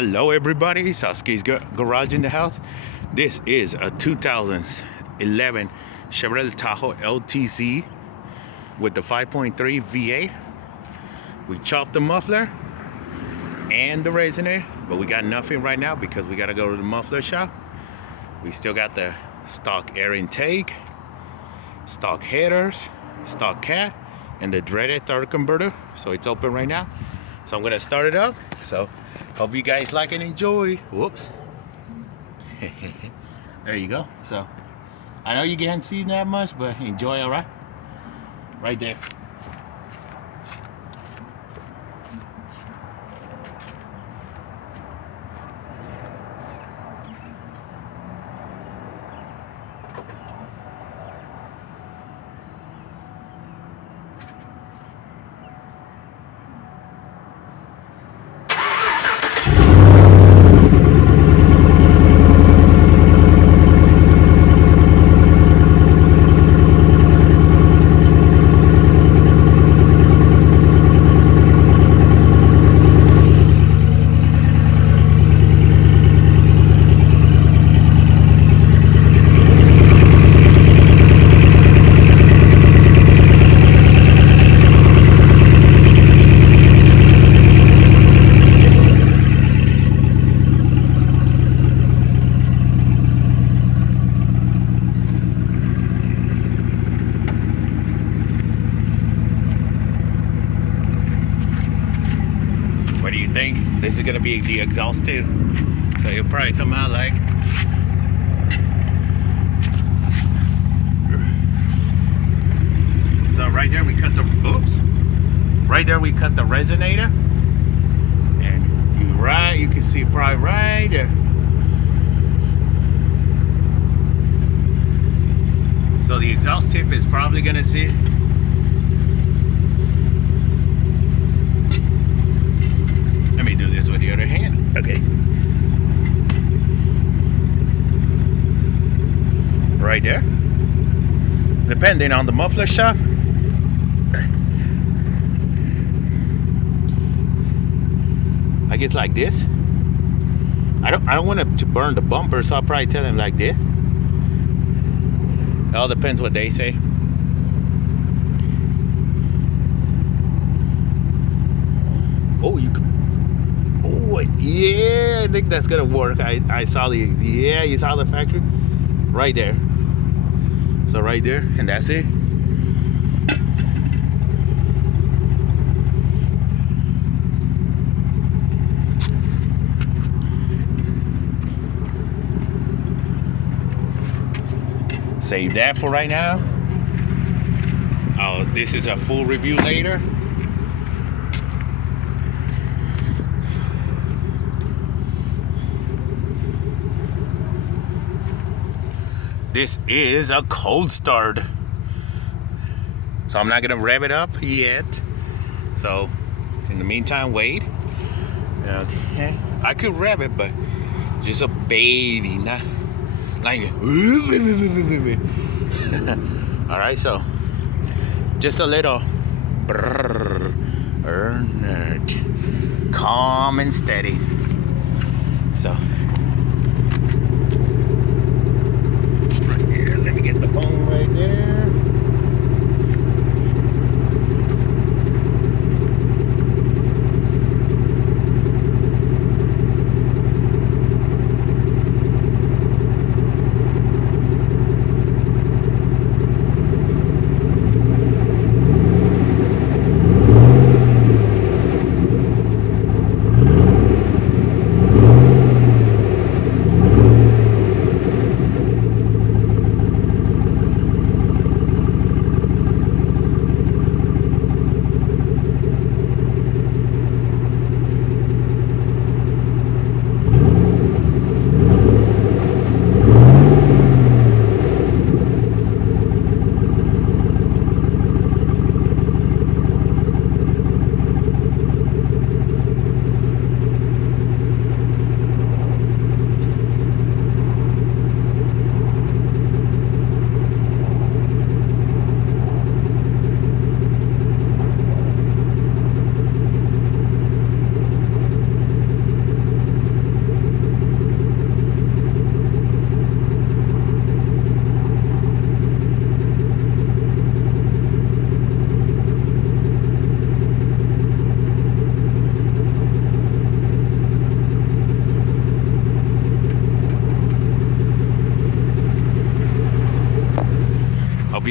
Hello everybody, Sasuke's Garage in the house. This is a 2011 Chevrolet Tahoe LTZ with the 5.3 V8. We chopped the muffler and the resonator, but we got nothing right now because we gotta go to the muffler shop. We still got the stock air intake, stock headers, stock cat, and the dreaded third converter. So it's open right now. So I'm gonna start it up. So hope you guys like and enjoy. Whoops. There you go. So I know you can't see that much, but enjoy, all right? Right there. What do you think? This is gonna be the exhaust too. So it'll probably come out like so. Right there we cut the right there we cut the resonator, and you can see it probably right there. So the exhaust tip is probably gonna sit. Let me do this with the other hand. Okay. Right there. Depending on the muffler shop. I guess like this. I don't want it to burn the bumper, so I'll probably tell them like this. It all depends what they say. Oh, you can. Oh, yeah, I think that's gonna work. I saw you saw the factory right there. So right there, and that's it. Save that for right now. Oh, this is a full review later. This is a cold start, so I'm not gonna rev it up yet. So in the meantime, wait. Okay, I could rev it, but just a baby, not like all right. So just a little calm and steady. So get the phone right there.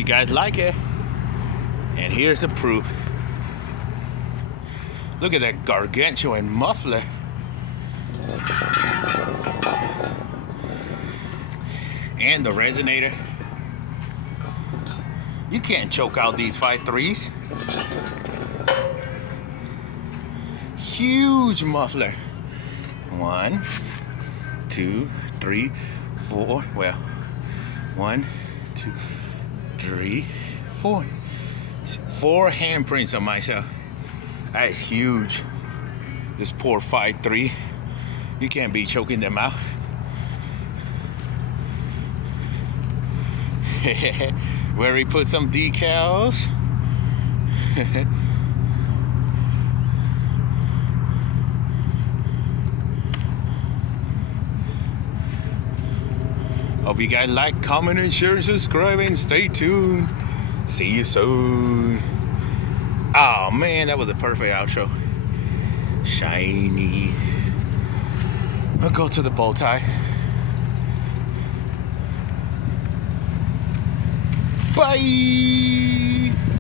guys like it. And here's the proof. Look at that gargantuan muffler. And the resonator. You can't choke out these 5.3s. Huge muffler. 1, 2, 3, 4. Well, 1, 2, 3, 4. 4 handprints on myself. That is huge. This poor 5.3. You can't be choking them out. Where he put some decals. Hope you guys like, comment, and share, and subscribe, and stay tuned. See you soon. Oh man, that was a perfect outro. Shiny. I'll go to the bow tie. Bye.